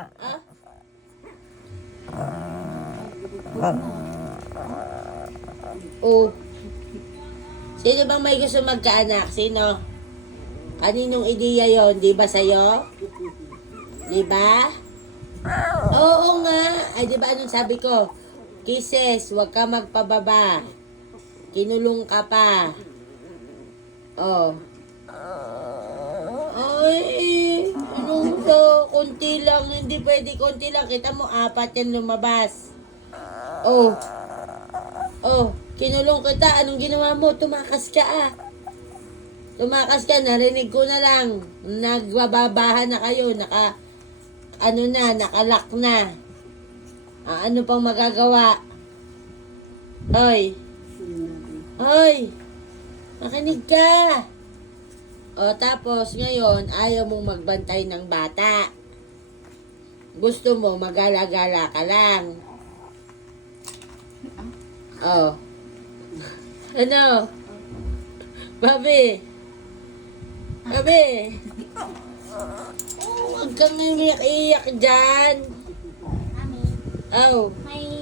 Ah? Oh. Sino bang may gusto magkaanak? Sino? Kaninong ideya yon? Di ba sa'yo? Di ba? Oo nga. Ay, di ba anong sabi ko? Kisses, huwag ka magpababa. Kinulong ka pa. Oh. Ay, anong to? Kunti lang. Hindi pwede kunti lang. Kita mo, 4 yan lumabas. Oh. Oh, kinulong kita. Anong ginawa mo? Tumakas ka ah. Tumakas ka, narinig ko na lang. Nagbababahan na kayo. Nakalak na. Ano pang magagawa? Hoy. Hoy. Makinig ka. O tapos ngayon, ayaw mong magbantay ng bata. Gusto mo magala-gala ka lang. Oh. Ano? Babi. Babi. Oh, huwag kang iyak-iyak dyan. Mami, Oh. may